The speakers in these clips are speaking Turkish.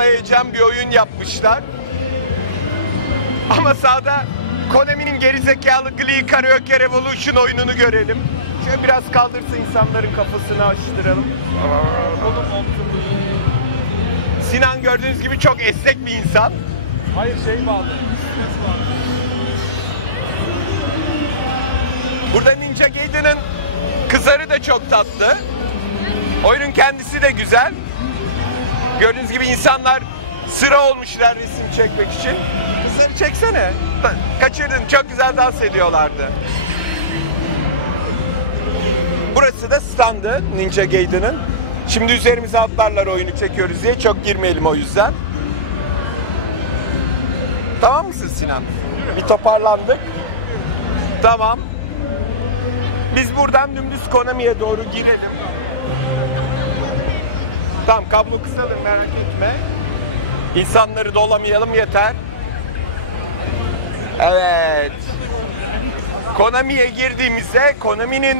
Heyecan bir oyun yapmışlar. Ama sağda Konami'nin gerizekalı Glee Karaoke Revolution oyununu görelim. Şöyle biraz kaldırsın insanların kafasını açtıralım. Sinan gördüğünüz gibi çok esnek bir insan. Hayır şey bağlı. Burada Ninja Gaiden'ın kızarı da çok tatlı. Oyunun kendisi de güzel. Gördüğünüz gibi insanlar sıra olmuşlar resim çekmek için. Kızları çeksene. Kaçırdın. Çok güzel dans ediyorlardı. Burası da standı Ninja Gaiden'ın. Şimdi üzerimize atlarlar oyunu çekiyoruz diye çok girmeyelim o yüzden. Tamam mısın Sinan? Bir toparlandık. Tamam. Biz buradan dümdüz Konami'ye doğru girelim. Tamam kablo kısalım merak etme. İnsanları dolamayalım yeter. Evet. Konami'ye girdiğimizde Konami'nin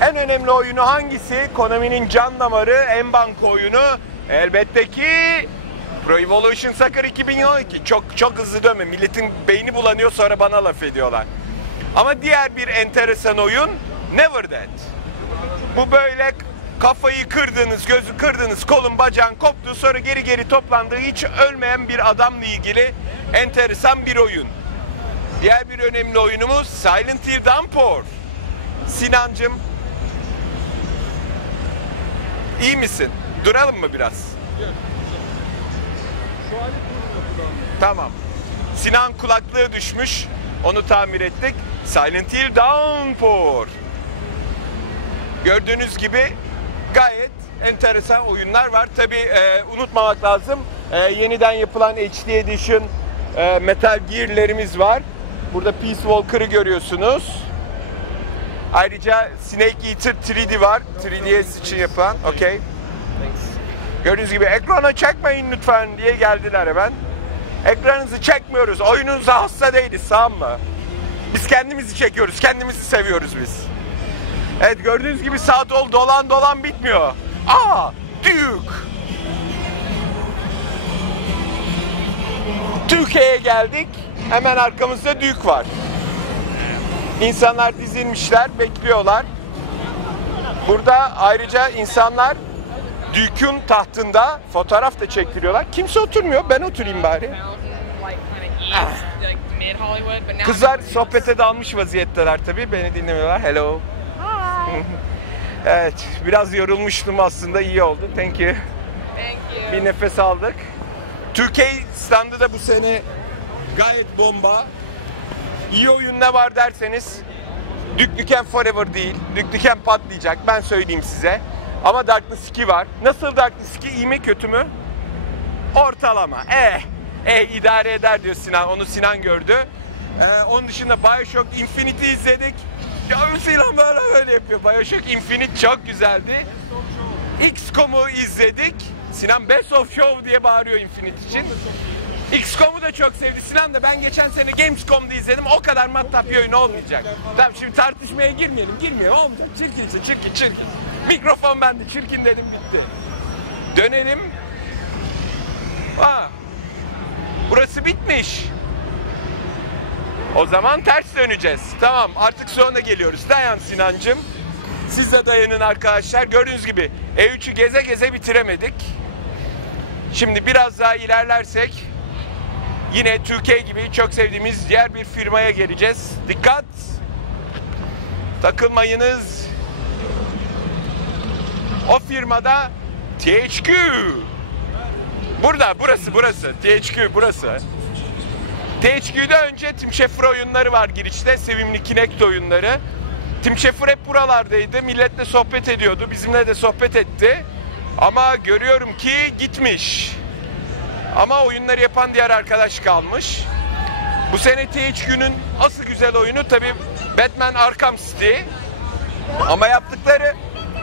en önemli oyunu hangisi? Konami'nin can damarı, en banko oyunu elbette ki Pro Evolution Soccer 2012. Çok çok hızlı dönme. Milletin beyni bulanıyor sonra bana laf ediyorlar. Ama diğer bir enteresan oyun Never Dead. Bu böyle kafayı kırdığınız, gözü kırdığınız, kolun bacağın koptu sonra geri geri toplandığı hiç ölmeyen bir adamla ilgili enteresan bir oyun. Diğer bir önemli oyunumuz Silent Hill Downpour. Sinancım iyi misin? Duralım mı biraz? Tamam. Sinan kulaklığı düşmüş. Onu tamir ettik. Silent Hill Downpour. Gördüğünüz gibi gayet enteresan oyunlar var. Tabi unutmamak lazım. e, yeniden yapılan HD Edition e, Metal Gear'lerimiz var. Burada Peace Walker'ı görüyorsunuz. Ayrıca Snake Eater 3D var. 3DS için yapılan. Okey. Gördüğünüz gibi ekrana çekmeyin lütfen diye geldiler hemen. Ekranınızı çekmiyoruz. Oyununuza hasta değiliz tamam mı? Biz kendimizi çekiyoruz. Kendimizi seviyoruz biz. Evet gördüğünüz gibi sağ dol dolan dolan bitmiyor. Aa Duke. Türkiye'ye geldik. Hemen arkamızda Duke var. İnsanlar dizilmişler, bekliyorlar. Burada ayrıca insanlar Duke'un tahtında fotoğraf da çektiriyorlar. Kimse oturmuyor. Ben oturayım bari. now Kızlar sohbete dalmış vaziyetteler tabii. Beni dinlemiyorlar. Hello. Evet, biraz yorulmuştum aslında. iyi oldu. Thank you. thank you. Bir nefes aldık. Türkiye standı da bu sene gayet bomba. İyi oyun ne var derseniz Duke Nukem Forever değil. Duke Nukem patlayacak. Ben söyleyeyim size. Ama Darkness 2 var. Nasıl Darkness 2? iyi mi kötü mü? Ortalama. Eh. Eh idare eder diyor Sinan. Onu Sinan gördü. Ee, onun dışında Bioshock Infinity izledik. Ya Sinan böyle böyle yapıyor. Bioshock Infinite çok güzeldi. XCOM'u izledik. Sinan Best of Show diye bağırıyor Infinite için. XCOM'u da çok sevdi. Sinan da ben geçen sene Gamescom'da izledim. O kadar mattap bir oyun olmayacak. Tamam şimdi tartışmaya girmeyelim. Girmiyor. Olmayacak. Çirkinse çirkin çirkin. Mikrofon bende. Çirkin dedim bitti. Dönelim. Aa, burası bitmiş. O zaman ters döneceğiz. Tamam artık sonra geliyoruz. Dayan Sinancım. Siz de dayanın arkadaşlar. Gördüğünüz gibi E3'ü geze geze bitiremedik. Şimdi biraz daha ilerlersek yine Türkiye gibi çok sevdiğimiz diğer bir firmaya geleceğiz. Dikkat! Takılmayınız. O firmada THQ. Burada, burası, burası. THQ, burası. THQ'de önce Tim Schafer oyunları var girişte. Sevimli Kinect oyunları. Tim Schafer hep buralardaydı. Milletle sohbet ediyordu. Bizimle de sohbet etti. Ama görüyorum ki gitmiş. Ama oyunları yapan diğer arkadaş kalmış. Bu sene THQ'nun asıl güzel oyunu tabi Batman Arkham City. Ama yaptıkları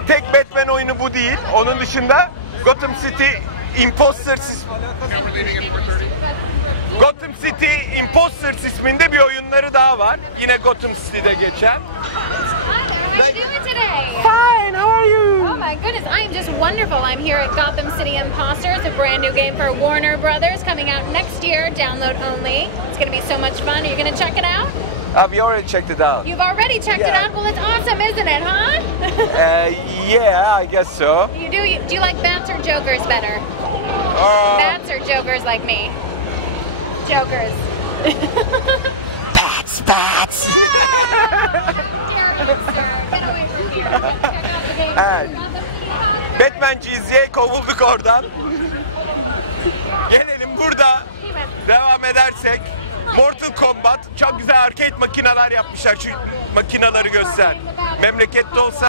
tek Batman oyunu bu değil. Onun dışında Gotham City Imposters Gotham var. Yine Gotham City'de geçen. How you doing today? Fine, how are you? Oh my goodness, I am just wonderful. I'm here at Gotham City Imposters, a brand new game for Warner Brothers coming out next year, download only. It's going to be so much fun. Are you going to check it out? I've you already checked it out? You've already checked it out? Well, it's awesome, isn't it, huh? Uh, yeah, I guess so. you do you, do you like bats or jokers better? Uh, Bats or jokers like me? Jokers. game. Evet. Batmanciyiz kovulduk oradan. Gelelim burada devam edersek Mortal Kombat çok güzel arcade makineler yapmışlar. Şu makinaları göster. Memlekette olsa